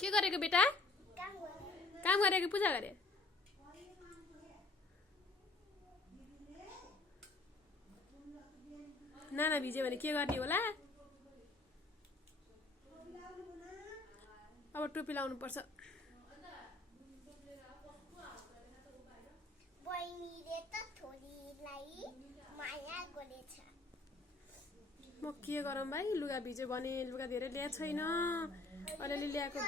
के गरेको बेटा? काम गरेको पूजा गरे? नाना भिज्यो भने के गर्ने होला? अब टोपी लाउनु पर्छ। बहिनीले त छोरीलाई माया गरेछ। म के गरौँ भाइ, लुगा भिज्यो भने लुगा धेरै ल्याएको छैन। अलिअलि ल्याएको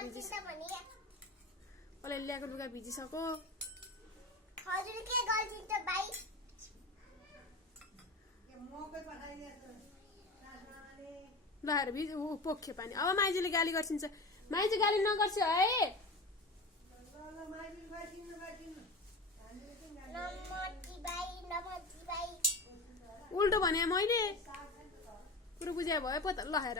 लुगा भिजिसक्यो। हजुर के गर्छिन्छ भाइ? लगाएर पोख्यो पानी। अब माइजूले गाली गर्छिन्छ। माइजू गाली नगर्छ है। उल्टो भने मैले कुरो बुझाए भयो पो त। लगाएर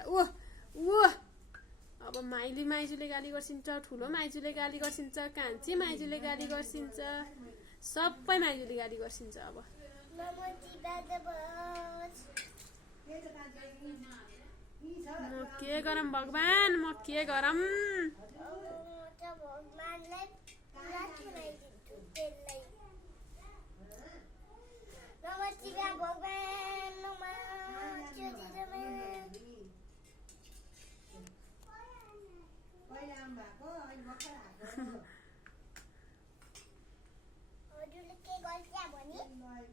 अब माइजूले गाली गर्छिन्छ, ठुलो माइजूले गाली गर्छिन्छ, कान्छी माइजूले गाली गर्छिन्छ, सबै माइजूले गाली गर्छिन्छ। अब म के गरौँ भगवान, म के गरौँ? हजुरले के गर्छ भने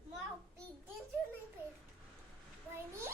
म पिट्दिन्छु नि फेरि। बहिनी